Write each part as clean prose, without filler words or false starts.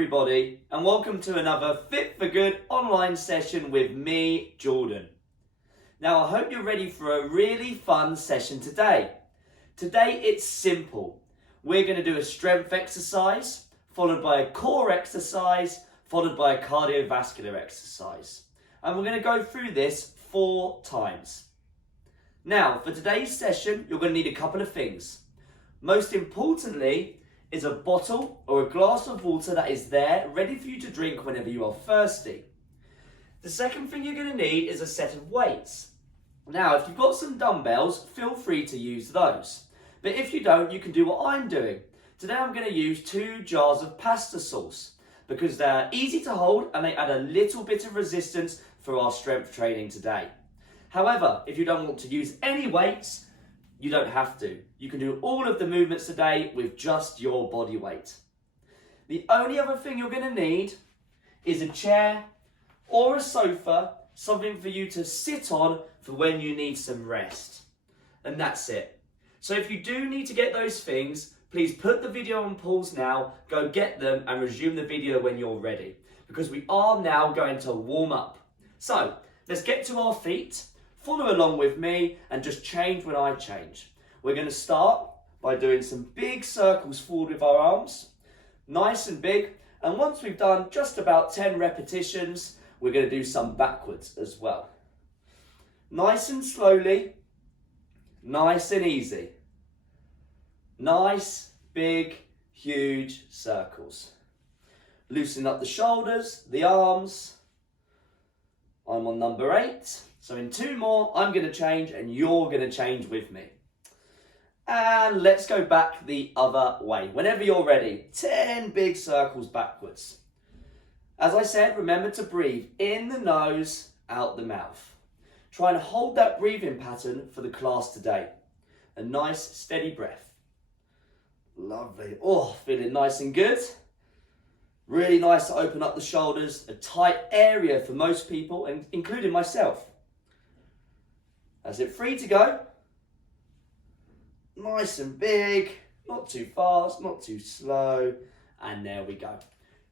everybody, and welcome to another Fit for Good online session with me, Jordan. Now, I hope you're ready for a really fun session today. Today, it's simple. We're going to do a strength exercise, followed by a core exercise, followed by a cardiovascular exercise. And we're going to go through this 4 times. Now, for today's session, you're going to need a couple of things. Most importantly, is a bottle or a glass of water that is there, ready for you to drink whenever you are thirsty. The second thing you're going to need is a set of weights. Now, if you've got some dumbbells, feel free to use those. But if you don't, you can do what I'm doing. Today I'm going to use 2 jars of pasta sauce because they're easy to hold and they add a little bit of resistance for our strength training today. However, if you don't want to use any weights, you don't have to. You can do all of the movements today with just your body weight. The only other thing you're going to need is a chair or a sofa, something for you to sit on for when you need some rest. And that's it. So if you do need to get those things, please put the video on pause now, go get them and resume the video when you're ready. Because we are now going to warm up. So let's get to our feet. Follow along with me and just change when I change. We're going to start by doing some big circles forward with our arms, nice and big. And once we've done just about 10 repetitions, we're going to do some backwards as well. Nice and slowly, nice and easy. Nice, big, huge circles. Loosen up the shoulders, the arms. I'm on number 8. So in 2 more, I'm going to change and you're going to change with me. And let's go back the other way. Whenever you're ready, 10 big circles backwards. As I said, remember to breathe in the nose, out the mouth. Try and hold that breathing pattern for the class today. A nice, steady breath. Lovely. Oh, feeling nice and good. Really nice to open up the shoulders. A tight area for most people, and including myself. That's it, 3 to go. Nice and big, not too fast, not too slow. And there we go.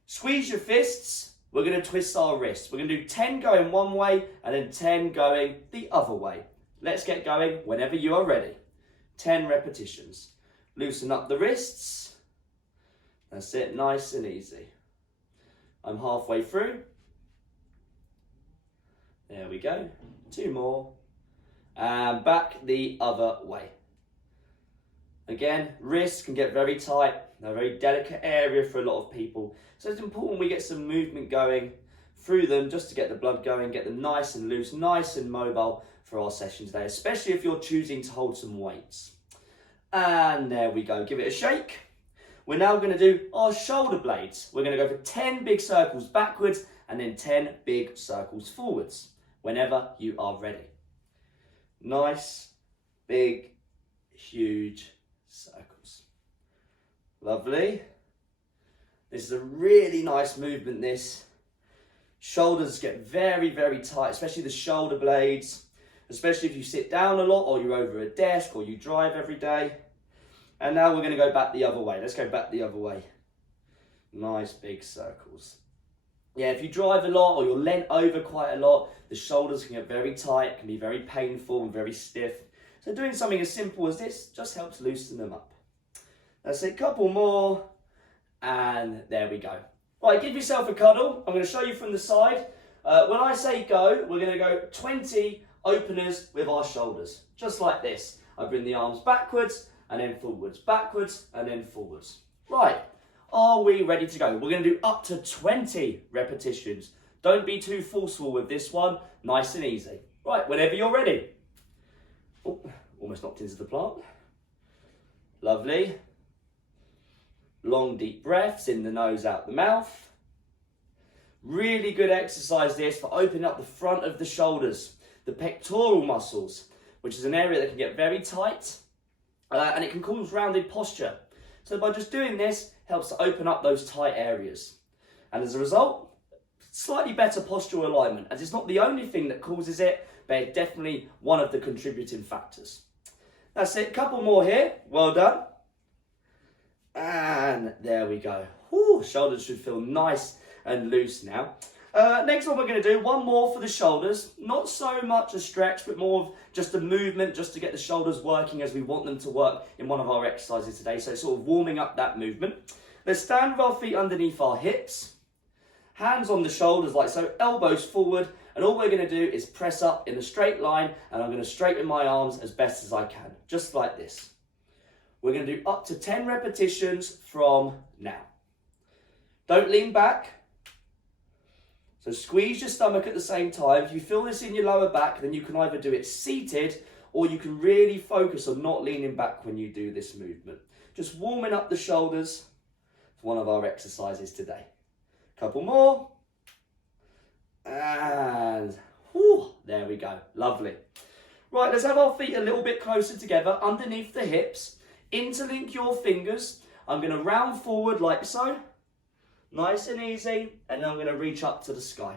Squeeze your fists. We're going to twist our wrists. We're going to do 10 going one way and then 10 going the other way. Let's get going whenever you are ready. 10 repetitions. Loosen up the wrists. That's it, nice and easy. I'm halfway through. There we go. 2 more. And back the other way. Again, wrists can get very tight. They're a very delicate area for a lot of people. So it's important we get some movement going through them just to get the blood going, get them nice and loose, nice and mobile for our session today, especially if you're choosing to hold some weights. And there we go. Give it a shake. We're now going to do our shoulder blades. We're going to go for 10 big circles backwards and then 10 big circles forwards whenever you are ready. Nice, big, huge circles. Lovely. This is a really nice movement, this. Shoulders get very, very tight, especially the shoulder blades, especially if you sit down a lot or you're over a desk or you drive every day. And now we're going to go back the other way. Let's go back the other way. Nice, big circles. Yeah, if you drive a lot or you're leant over quite a lot, the shoulders can get very tight, can be very painful and very stiff. So doing something as simple as this just helps loosen them up. That's it, couple more, and there we go. Right, give yourself a cuddle. I'm going to show you from the side. When I say go, we're going to go 20 openers with our shoulders, just like this. I bring the arms backwards and then forwards, backwards and then forwards. Right. Are we ready to go? We're going to do up to 20 repetitions. Don't be too forceful with this one. Nice and easy. Right, whenever you're ready. Oh, almost knocked into the plant. Lovely. Long, deep breaths in the nose, out the mouth. Really good exercise this for opening up the front of the shoulders, the pectoral muscles, which is an area that can get very tight and it can cause rounded posture. So by just doing this, helps to open up those tight areas. And as a result, slightly better postural alignment, as it's not the only thing that causes it, but it's definitely one of the contributing factors. That's it, couple more here, well done. And there we go. Whew, shoulders should feel nice and loose now. Next one we're going to do, one more for the shoulders. Not so much a stretch, but more of just a movement just to get the shoulders working as we want them to work in one of our exercises today. So sort of warming up that movement. Let's stand with our feet underneath our hips. Hands on the shoulders like so, elbows forward. And all we're going to do is press up in a straight line, and I'm going to straighten my arms as best as I can. Just like this. We're going to do up to 10 repetitions from now. Don't lean back. So squeeze your stomach at the same time. If you feel this in your lower back, then you can either do it seated or you can really focus on not leaning back when you do this movement. Just warming up the shoulders for one of our exercises today. Couple more. And whew, there we go. Lovely. Right, let's have our feet a little bit closer together underneath the hips. Interlink your fingers. I'm going to round forward like so. Nice and easy, and then I'm going to reach up to the sky.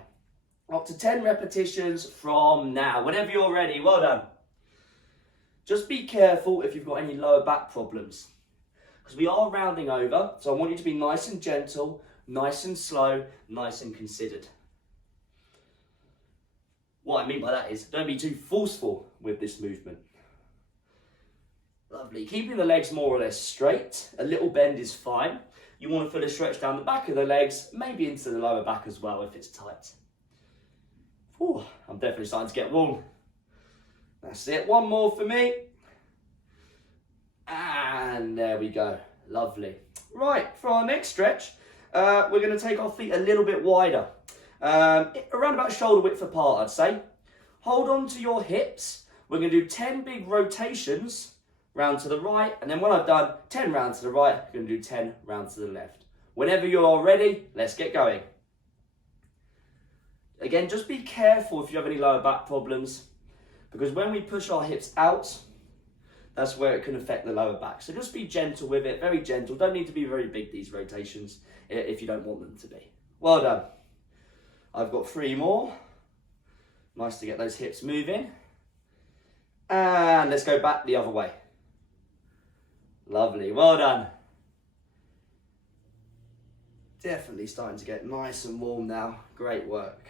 Up to 10 repetitions from now. Whenever you're ready, well done. Just be careful if you've got any lower back problems, because we are rounding over, so I want you to be nice and gentle, nice and slow, nice and considered. What I mean by that is, don't be too forceful with this movement. Lovely. Keeping the legs more or less straight. A little bend is fine. You want to feel a stretch down the back of the legs, maybe into the lower back as well if it's tight. Whew, I'm definitely starting to get warm. That's it. One more for me. And there we go. Lovely. Right, for our next stretch, we're going to take our feet a little bit wider. Around about shoulder width apart, I'd say. Hold on to your hips. We're going to do 10 big rotations round to the right, and then when I've done 10 rounds to the right, I'm going to do 10 rounds to the left. Whenever you're ready, let's get going. Again, just be careful if you have any lower back problems, because when we push our hips out, that's where it can affect the lower back. So just be gentle with it, very gentle. Don't need to be very big, these rotations, if you don't want them to be. Well done. I've got 3 more. Nice to get those hips moving. And let's go back the other way. Lovely, well done. Definitely starting to get nice and warm now. Great work.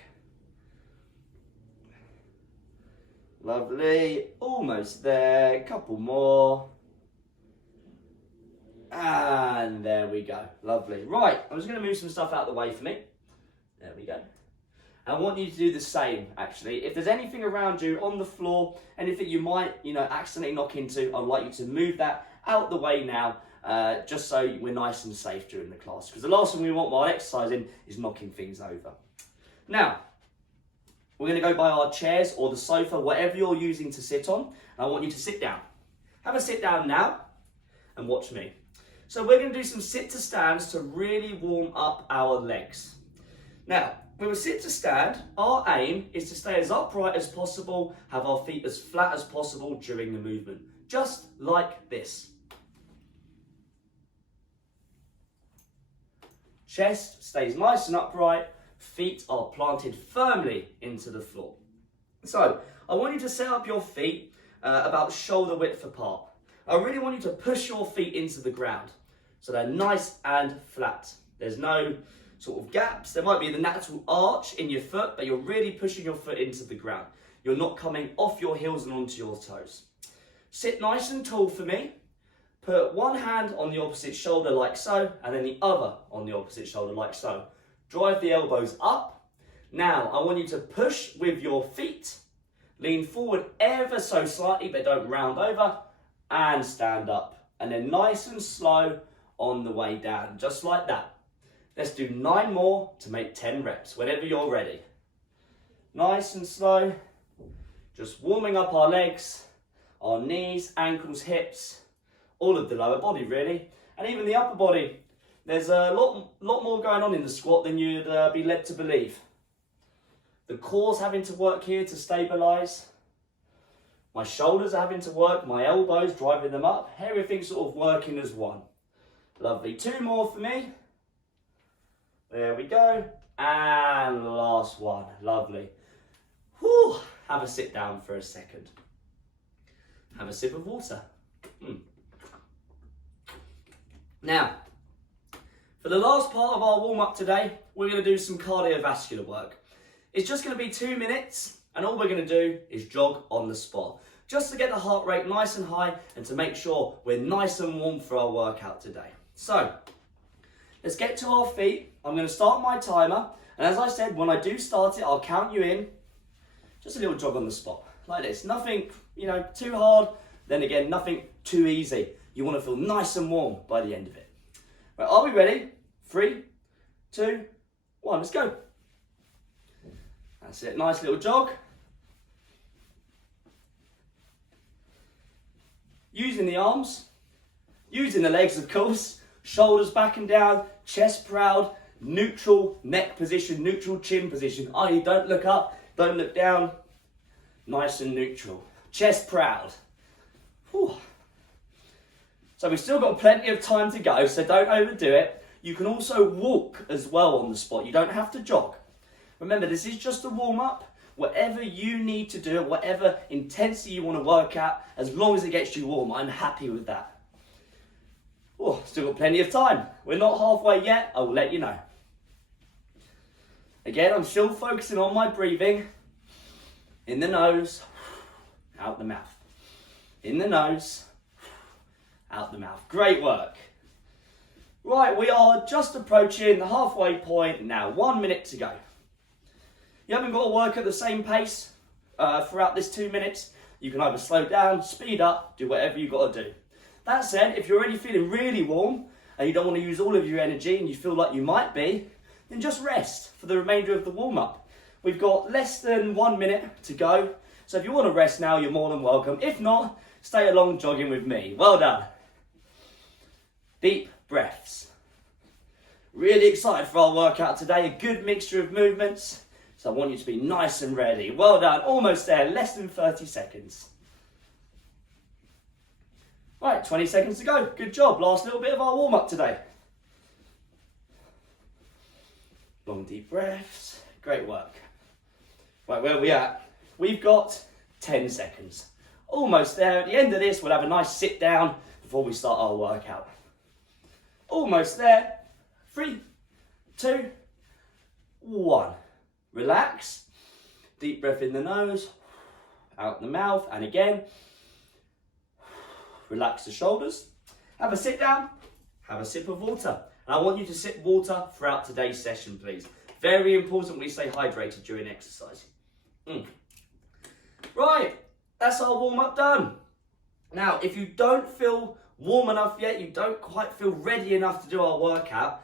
Lovely, almost there. Couple more. And there we go. Lovely. Right, I'm just going to move some stuff out of the way for me. There we go. I want you to do the same, actually. If there's anything around you on the floor, anything you might, accidentally knock into, I'd like you to move that out the way now, just so we're nice and safe during the class. Because the last thing we want while exercising is knocking things over. Now, we're going to go by our chairs or the sofa, whatever you're using to sit on. And I want you to sit down. Have a sit down now and watch me. So we're going to do some sit to stands to really warm up our legs. Now, when we sit to stand, our aim is to stay as upright as possible, have our feet as flat as possible during the movement. Just like this. Chest stays nice and upright, feet are planted firmly into the floor. So, I want you to set up your feet about shoulder width apart. I really want you to push your feet into the ground, so they're nice and flat. There's no sort of gaps. There might be the natural arch in your foot, but you're really pushing your foot into the ground. You're not coming off your heels and onto your toes. Sit nice and tall for me. Put one hand on the opposite shoulder like so, and then the other on the opposite shoulder like so. Drive the elbows up. Now, I want you to push with your feet. Lean forward ever so slightly, but don't round over. And stand up. And then nice and slow on the way down, just like that. Let's do 9 more to make 10 reps, whenever you're ready. Nice and slow. Just warming up our legs, our knees, ankles, hips, all of the lower body really, and even the upper body. There's a lot more going on in the squat than you'd be led to believe. The core's having to work here to stabilise. My shoulders are having to work, my elbows, driving them up. Everything's sort of working as one. Lovely. 2 more for me. There we go. And last one. Lovely. Whew. Have a sit down for a second. Have a sip of water. Now, For the last part of our warm-up today, we're going to do some cardiovascular work. It's just going to be 2 minutes, and all we're going to do is jog on the spot, just to get the heart rate nice and high and to make sure we're nice and warm for our workout today. So, let's get to our feet. I'm going to start my timer, and as I said, when I do start it, I'll count you in. Just a little jog on the spot, like this. Nothing, too hard, then again, nothing too easy. You want to feel nice and warm by the end of it. Right, are we ready? 3, 2, 1, let's go. That's it, nice little jog. Using the arms, using the legs of course, shoulders back and down, chest proud, neutral neck position, neutral chin position, i.e. don't look up, don't look down, nice and neutral. Chest proud. Whew. So we've still got plenty of time to go, so don't overdo it. You can also walk as well on the spot. You don't have to jog. Remember, this is just a warm-up. Whatever you need to do, whatever intensity you want to work at, as long as it gets you warm, I'm happy with that. Oh, still got plenty of time. We're not halfway yet, I will let you know. Again, I'm still focusing on my breathing. In the nose, out the mouth. In the nose, out the mouth. Great work. Right, we are just approaching the halfway point now. 1 minute to go. You haven't got to work at the same pace throughout this 2 minutes. You can either slow down, speed up, do whatever you've got to do. That said, if you're already feeling really warm and you don't want to use all of your energy and you feel like you might be, then just rest for the remainder of the warm-up. We've got less than 1 minute to go. So if you want to rest now, you're more than welcome. If not, stay along jogging with me. Well done. Deep breaths. Really excited for our workout today. A good mixture of movements. So I want you to be nice and ready. Well done. Almost there. Less than 30 seconds. Right, 20 seconds to go. Good job. Last little bit of our warm-up today. Long deep breaths. Great work. Right, where are we at? We've got 10 seconds. Almost there. At the end of this, we'll have a nice sit down before we start our workout. Almost there. 3, 2, 1. Relax. Deep breath in the nose, out the mouth, and again. Relax the shoulders. Have a sit down. Have a sip of water. And I want you to sip water throughout today's session, please. Very important we stay hydrated during exercise. Right, that's our warm-up done. Now, if you don't feel warm enough yet, you don't quite feel ready enough to do our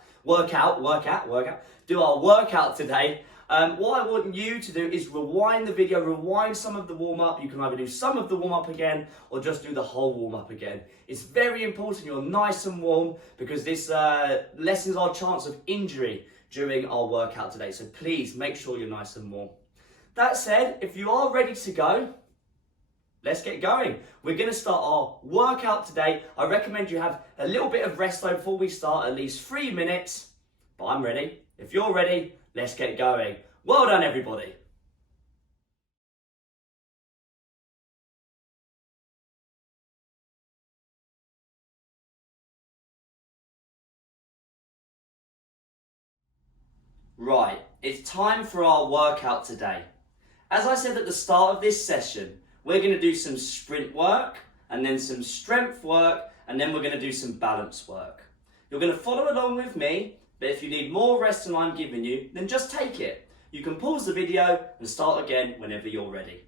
do our workout today, what I want you to do is rewind the video, rewind some of the warm-up. You can either do some of the warm-up again or just do the whole warm-up again. It's very important you're nice and warm because this lessens our chance of injury during our workout today. So please make sure you're nice and warm. That said, if you are ready to go, let's get going. We're going to start our workout today. I recommend you have a little bit of rest though before we start, at least 3 minutes. But I'm ready. If you're ready, let's get going. Well done, everybody. Right, it's time for our workout today. As I said at the start of this session, we're going to do some sprint work, and then some strength work, and then we're going to do some balance work. You're going to follow along with me, but if you need more rest than I'm giving you, then just take it. You can pause the video and start again whenever you're ready.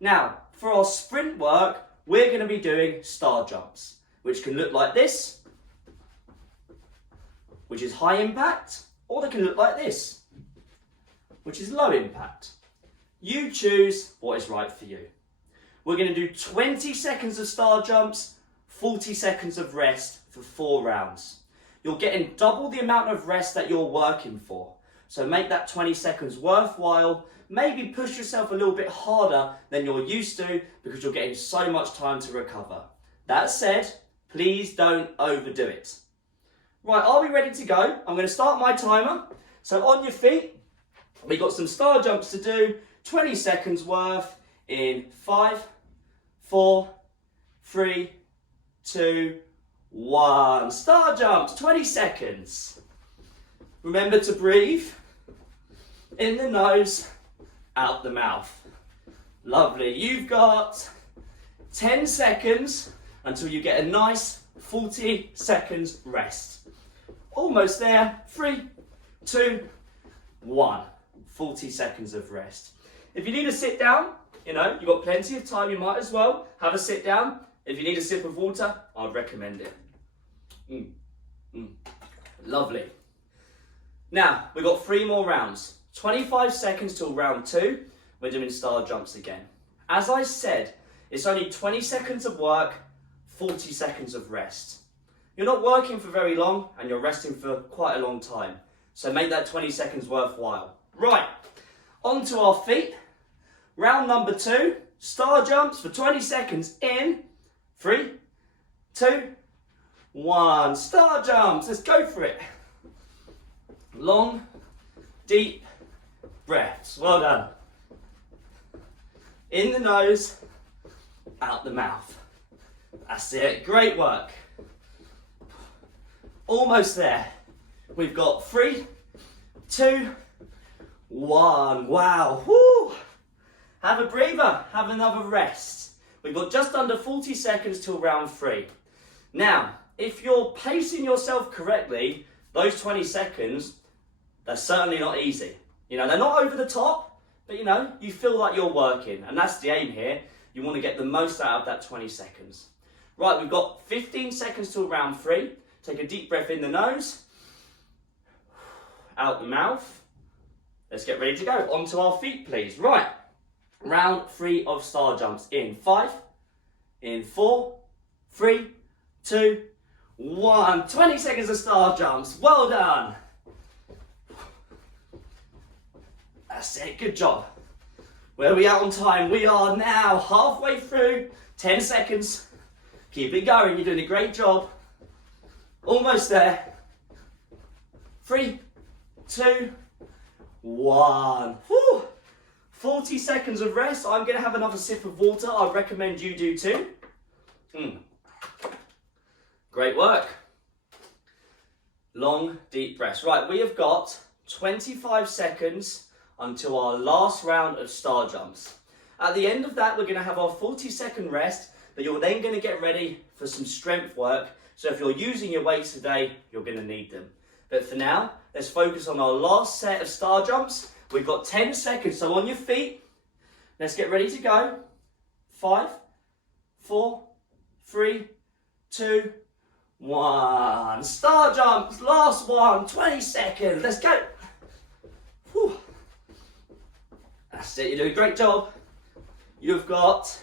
Now, for our sprint work, we're going to be doing star jumps, which can look like this, which is high impact, or they can look like this, which is low impact. You choose what is right for you. We're going to do 20 seconds of star jumps, 40 seconds of rest for 4 rounds. You're getting double the amount of rest that you're working for. So make that 20 seconds worthwhile. Maybe push yourself a little bit harder than you're used to because you're getting so much time to recover. That said, please don't overdo it. Right, are we ready to go? I'm going to start my timer. So on your feet, we've got some star jumps to do. 20 seconds worth in 5, 4, 3, 2, 1. Star jumps, 20 seconds. Remember to breathe in the nose, out the mouth. Lovely. You've got 10 seconds until you get a nice 40 seconds rest. Almost there. 3, 2, 1. 40 seconds of rest. If you need to sit down, you've got plenty of time, you might as well have a sit down. If you need a sip of water, I'd recommend it. Lovely. Now, we've got 3 more rounds. 25 seconds till round 2. We're doing star jumps again. As I said, it's only 20 seconds of work, 40 seconds of rest. You're not working for very long and you're resting for quite a long time. So make that 20 seconds worthwhile. Right, onto our feet. Round number 2, star jumps for 20 seconds in 3, 2, 1. Star jumps, let's go for it. Long, deep breaths. Well done. In the nose, out the mouth. That's it, great work. Almost there. We've got 3, 2, 1. Wow, woo. Have a breather, have another rest. We've got just under 40 seconds till round 3. Now, if you're pacing yourself correctly, those 20 seconds, they're certainly not easy. They're not over the top, but you feel like you're working, and that's the aim here. You want to get the most out of that 20 seconds. Right, we've got 15 seconds till round 3. Take a deep breath in the nose, out the mouth. Let's get ready to go. Onto our feet, please. Right, round 3 of star jumps in 5, in 4, 3, 2, 1. 20 seconds of star jumps. Well done. That's it, good job. Where are we at on time? We are now halfway through. 10 seconds. Keep it going, you're doing a great job. Almost there. 3, 2, 1. Whew. 40 seconds of rest. I'm going to have another sip of water. I recommend you do too. Great work. Long, deep breaths. Right, we have got 25 seconds until our last round of star jumps. At the end of that, we're going to have our 40-second rest, but you're then going to get ready for some strength work. So if you're using your weights today, you're going to need them. But for now, let's focus on our last set of star jumps. We've got 10 seconds, so on your feet, let's get ready to go. 5, 4, 3, 2, 1. Star jumps, last one, 20 seconds, let's go. Whew. That's it, you're doing a great job. You've got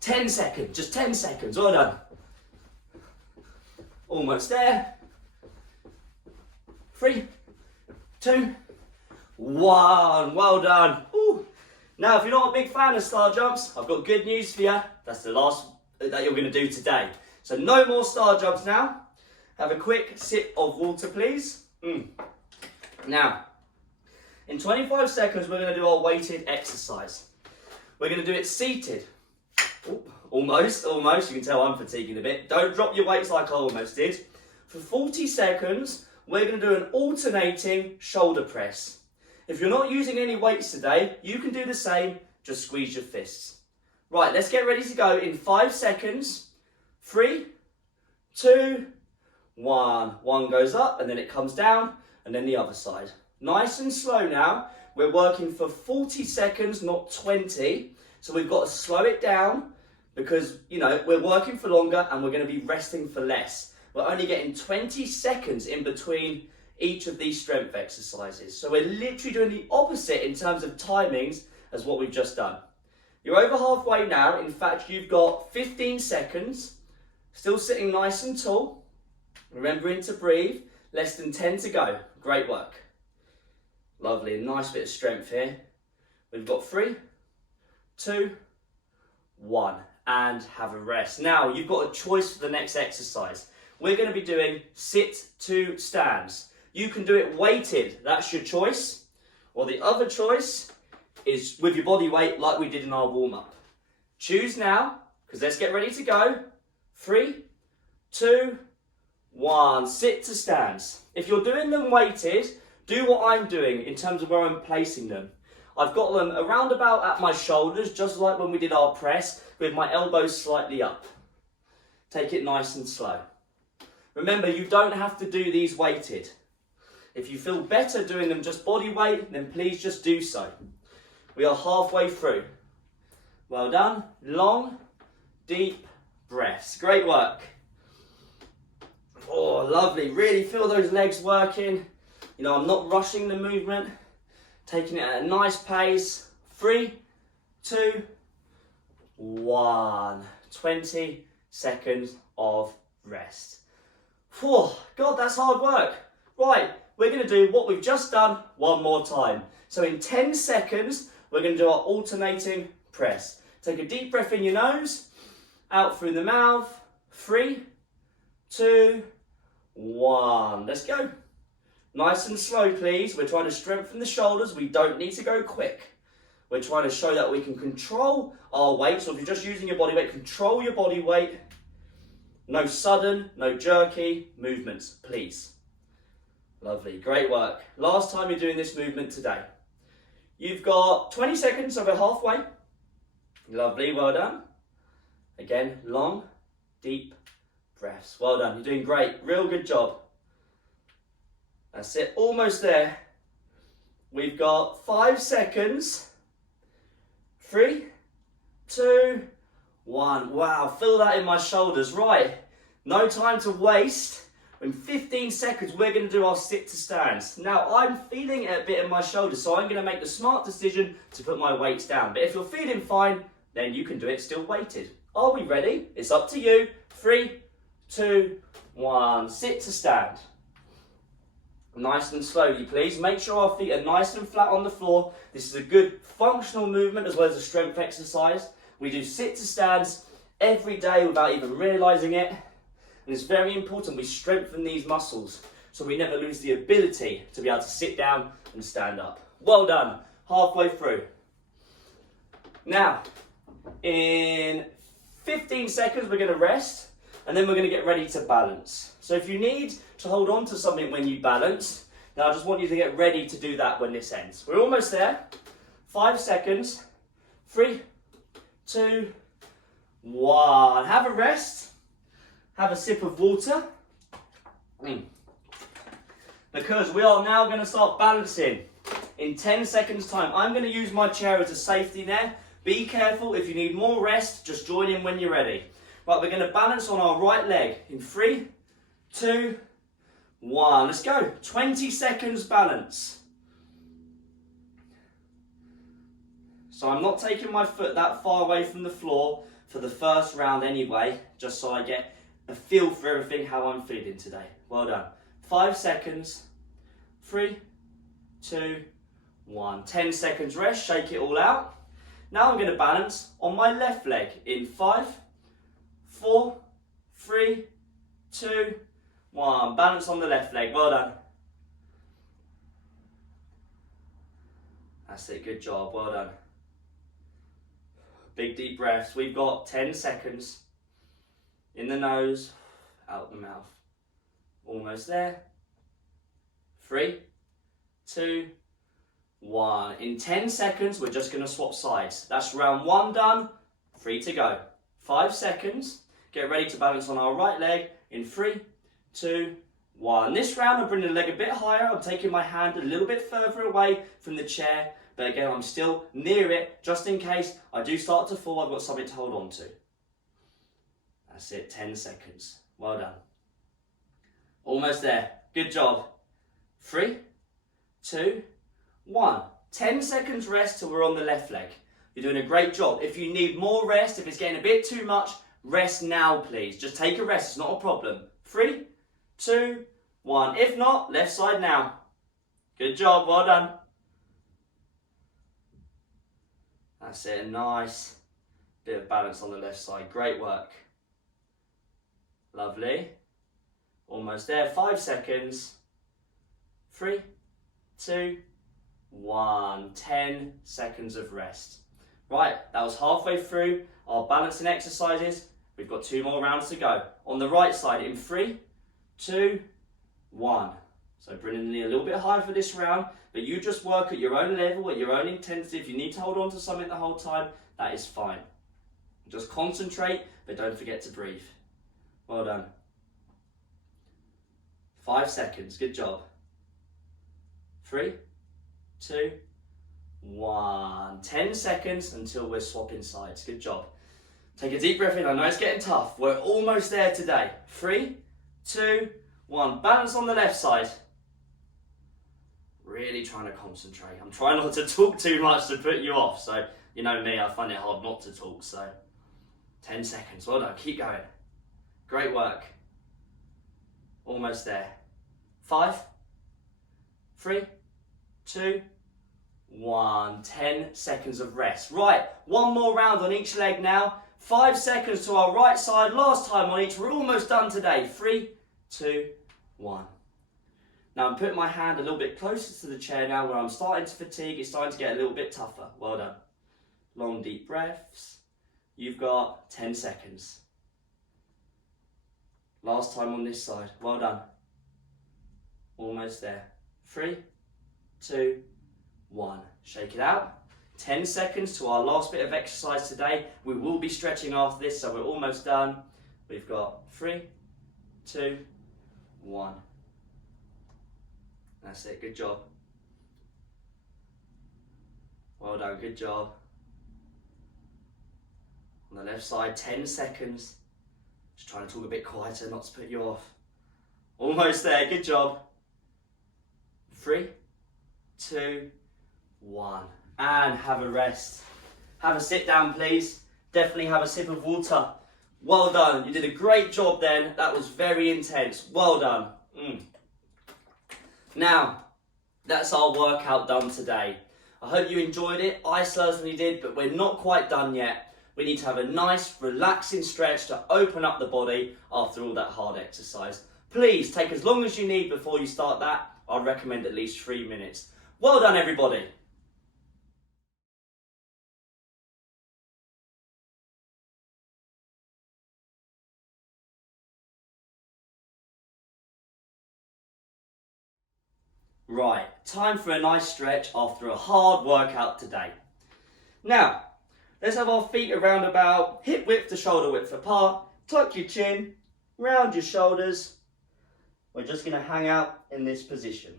10 seconds, just 10 seconds, well done. Almost there. 3, 2, 1. Well done. Ooh. Now, if you're not a big fan of star jumps, I've got good news for you. That's the last that you're going to do today. So no more star jumps now. Have a quick sip of water, please. Now, in 25 seconds, we're going to do our weighted exercise. We're going to do it seated. Ooh, almost. You can tell I'm fatiguing a bit. Don't drop your weights like I almost did. For 40 seconds, we're going to do an alternating shoulder press. If you're not using any weights today, you can do the same, just squeeze your fists. Right, let's get ready to go in 5 seconds. 3, 2, 1. One goes up and then it comes down and then the other side. Nice and slow now. We're working for 40 seconds, not 20. So we've got to slow it down because, we're working for longer and we're going to be resting for less. We're only getting 20 seconds in between each of these strength exercises. So we're literally doing the opposite in terms of timings as what we've just done. You're over halfway now. In fact, you've got 15 seconds. Still sitting nice and tall. Remembering to breathe. Less than 10 to go. Great work. Lovely. Nice bit of strength here. We've got 3, 2, 1. And have a rest. Now, you've got a choice for the next exercise. We're going to be doing sit to stands. You can do it weighted. That's your choice. Or the other choice is with your body weight like we did in our warm-up. Choose now, because let's get ready to go. 3, 2, 1. Sit to stands. If you're doing them weighted, do what I'm doing in terms of where I'm placing them. I've got them around about at my shoulders, just like when we did our press, with my elbows slightly up. Take it nice and slow. Remember, you don't have to do these weighted. If you feel better doing them just body weight, then please just do so. We are halfway through. Well done. Long, deep breaths. Great work. Oh, lovely. Really feel those legs working. You know, I'm not rushing the movement. Taking it at a nice pace. 3, 2, 1. 20 seconds of rest. Whew, God, that's hard work. Right, we're going to do what we've just done one more time. So in 10 seconds, we're going to do our alternating press. Take a deep breath in your nose, out through the mouth. 3, 2, 1. Let's go. Nice and slow, please. We're trying to strengthen the shoulders. We don't need to go quick. We're trying to show that we can control our weight. So if you're just using your body weight, control your body weight. No sudden, no jerky movements, please. Lovely, great work. Last time you're doing this movement today. You've got 20 seconds, so we're halfway. Lovely, well done. Again, long, deep breaths. Well done, you're doing great. Real good job. That's it, almost there. We've got 5 seconds. 3, 2, 1. Wow, feel that in my shoulders. Right, no time to waste. In 15 seconds, we're going to do our sit to stands. Now, I'm feeling it a bit in my shoulders, so I'm going to make the smart decision to put my weights down. But if you're feeling fine, then you can do it still weighted. Are we ready? It's up to you. 3, 2, 1. Sit to stand. Nice and slowly, please. Make sure our feet are nice and flat on the floor. This is a good functional movement as well as a strength exercise. We do sit to stands every day without even realising it. And it's very important we strengthen these muscles so we never lose the ability to be able to sit down and stand up. Well done. Halfway through. Now, in 15 seconds, we're going to rest and then we're going to get ready to balance. So if you need to hold on to something when you balance, then I just want you to get ready to do that when this ends. We're almost there. 5 seconds. 3, 2, 1. Have a rest. Have a sip of water. Because we are now going to start balancing in 10 seconds time. I'm going to use my chair as a safety net. Be careful, if you need more rest, just join in when you're ready. Right, we're going to balance on our right leg in 3, 2, 1. Let's go. 20 seconds balance. So I'm not taking my foot that far away from the floor for the first round anyway, just so I get a feel for everything, how I'm feeling today. Well done. 5 seconds. 3, 2, 1. 10 seconds rest, shake it all out. Now I'm going to balance on my left leg in 5, 4, 3, 2, 1. Balance on the left leg. Well done. That's it. Good job. Well done. Big deep breaths. We've got 10 seconds. In the nose, out the mouth. Almost there. 3, 2, 1. In 10 seconds, we're just going to swap sides. That's round 1 done. 3 to go. 5 seconds. Get ready to balance on our right leg in 3, 2, 1. This round, I'm bringing the leg a bit higher. I'm taking my hand a little bit further away from the chair. But again, I'm still near it, just in case I do start to fall. I've got something to hold on to. That's it, 10 seconds. Well done. Almost there. Good job. 3, 2, 1. 10 seconds rest till we're on the left leg. You're doing a great job. If you need more rest, if it's getting a bit too much, rest now, please. Just take a rest. It's not a problem. 3, 2, 1. If not, left side now. Good job. Well done. That's it. A nice bit of balance on the left side. Great work. Lovely. Almost there. 5 seconds. 3, 2, 1. 10 seconds of rest. Right, that was halfway through our balancing exercises. We've got 2 more rounds to go. On the right side in 3, 2, 1. So bringing the knee a little bit higher for this round, but you just work at your own level, at your own intensity. If you need to hold on to something the whole time, that is fine. Just concentrate, but don't forget to breathe. Well done. 5 seconds, good job. 3, 2, 1. 10 seconds until we're swapping sides, good job. Take a deep breath in, I know it's getting tough. We're almost there today. 3, 2, 1. Balance on the left side. Really trying to concentrate. I'm trying not to talk too much to put you off. So, you know me, I find it hard not to talk. So, 10 seconds. Well done. Keep going. Great work. Almost there. 5, 3, 2, 1. 10 seconds of rest. Right, one more round on each leg now. 5 seconds to our right side. Last time on each. We're almost done today. 3, 2, 1. Now I'm putting my hand a little bit closer to the chair now where I'm starting to fatigue. It's starting to get a little bit tougher. Well done. Long deep breaths. You've got 10 seconds. Last time on this side. Well done. Almost there. 3, 2, 1. Shake it out. 10 seconds to our last bit of exercise today. We will be stretching after this, so we're almost done. We've got 3, 2, 1. That's it, good job. Well done, good job. On the left side, 10 seconds. Just trying to talk a bit quieter, not to put you off. Almost there, good job. 3, 2, 1. And have a rest. Have a sit down, please. Definitely have a sip of water. Well done, you did a great job then. That was very intense, well done. Now, that's our workout done today. I hope you enjoyed it. I certainly did, but we're not quite done yet. We need to have a nice, relaxing stretch to open up the body after all that hard exercise. Please take as long as you need before you start that. I'd recommend at least 3 minutes. Well done, everybody. Right, time for a nice stretch after a hard workout today. Now, let's have our feet around about hip width to shoulder width apart. Tuck your chin, round your shoulders. We're just going to hang out in this position.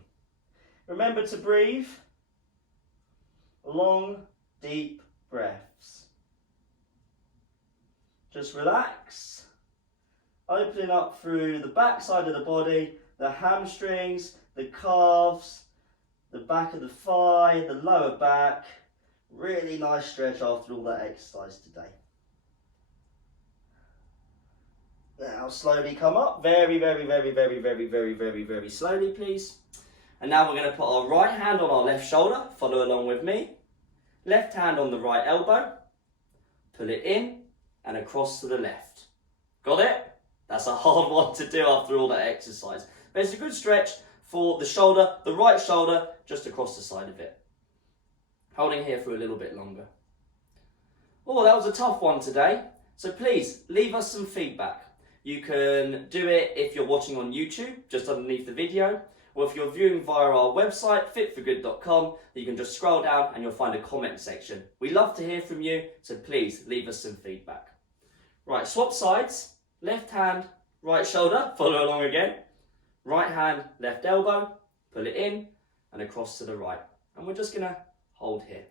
Remember to breathe. Long, deep breaths. Just relax. Opening up through the back side of the body, the hamstrings, the calves, the back of the thigh, the lower back. Really nice stretch after all that exercise today. Now slowly come up, very slowly, please. And now we're going to put our right hand on our left shoulder, follow along with me. Left hand on the right elbow, pull it in and across to the left. Got it? That's a hard one to do after all that exercise. But it's a good stretch for the shoulder, the right shoulder, just across the side of it. Holding here for a little bit longer. Oh, that was a tough one today. So please, leave us some feedback. You can do it if you're watching on YouTube, just underneath the video, or if you're viewing via our website, fitforgood.com, you can just scroll down and you'll find a comment section. We love to hear from you, so please leave us some feedback. Right, swap sides. Left hand, right shoulder, follow along again. Right hand, left elbow, pull it in and across to the right. And we're just gonna hold here.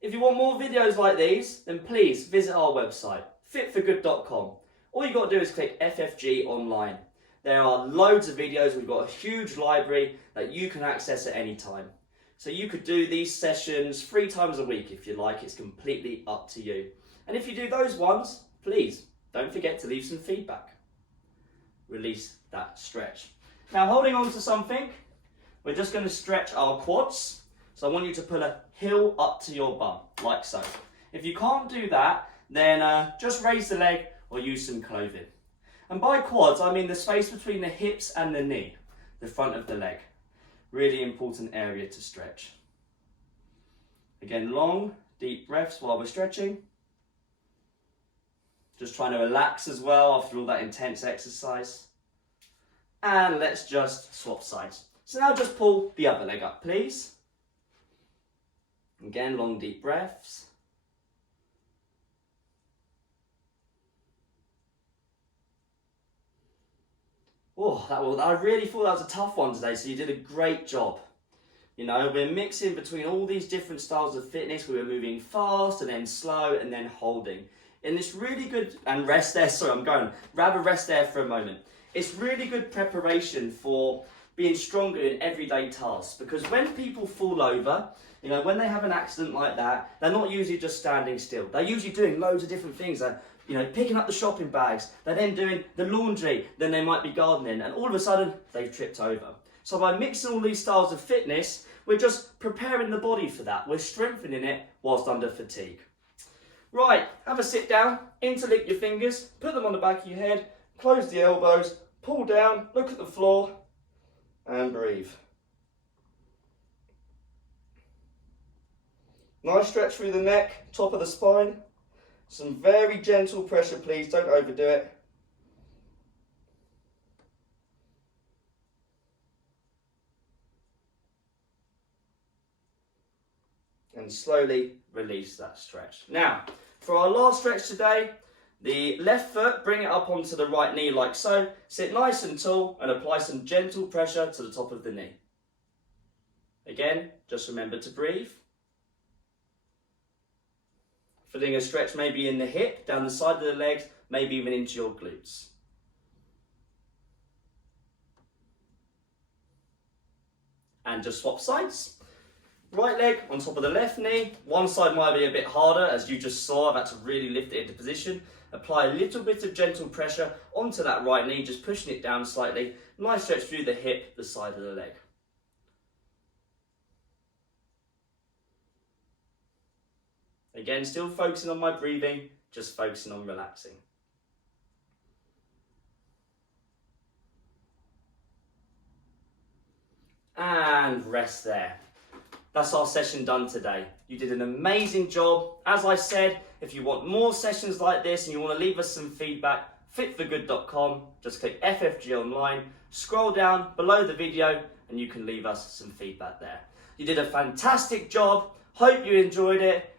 If you want more videos like these, then please visit our website, fitforgood.com. All you've got to do is click FFG online. There are loads of videos. We've got a huge library that you can access at any time. So you could do these sessions 3 times a week if you like. It's completely up to you. And if you do those ones, please don't forget to leave some feedback. Release that stretch. Now holding on to something, we're just going to stretch our quads. So I want you to pull a heel up to your bum, like so. If you can't do that, then just raise the leg or use some clothing. And by quads, I mean the space between the hips and the knee, the front of the leg. Really important area to stretch. Again, long, deep breaths while we're stretching. Just trying to relax as well after all that intense exercise. And let's just swap sides. So now just pull the other leg up, please. Again, long deep breaths. Oh, I really thought that was a tough one today, so you did a great job. You know, we're mixing between all these different styles of fitness. We were moving fast and then slow and then holding. And it's really good, and rest there, rather rest there for a moment. It's really good preparation for being stronger in everyday tasks, because when people fall over, you know, when they have an accident like that, they're not usually just standing still. They're usually doing loads of different things. They're, you know, picking up the shopping bags, they're then doing the laundry, then they might be gardening, and all of a sudden they've tripped over. So by mixing all these styles of fitness, we're just preparing the body for that. We're strengthening it whilst under fatigue. Right, have a sit down, interlink your fingers, put them on the back of your head, close the elbows, pull down, look at the floor, and breathe. Nice stretch through the neck, top of the spine. Some very gentle pressure, please, don't overdo it. And slowly release that stretch. Now, for our last stretch today, the left foot, bring it up onto the right knee like so. Sit nice and tall and apply some gentle pressure to the top of the knee. Again, just remember to breathe. Feeling a stretch maybe in the hip, down the side of the legs, maybe even into your glutes. And just swap sides. Right leg on top of the left knee. One side might be a bit harder, as you just saw. I've had to really lift it into position. Apply a little bit of gentle pressure onto that right knee, just pushing it down slightly. Nice stretch through the hip, the side of the leg. Again, still focusing on my breathing, just focusing on relaxing. And rest there. That's our session done today. You did an amazing job. As I said, if you want more sessions like this and you want to leave us some feedback, fitforgood.com, just click FFG online, scroll down below the video and you can leave us some feedback there. You did a fantastic job. Hope you enjoyed it.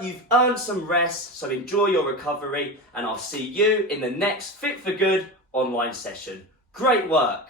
You've earned some rest, so enjoy your recovery, and I'll see you in the next Fit for Good online session. Great work.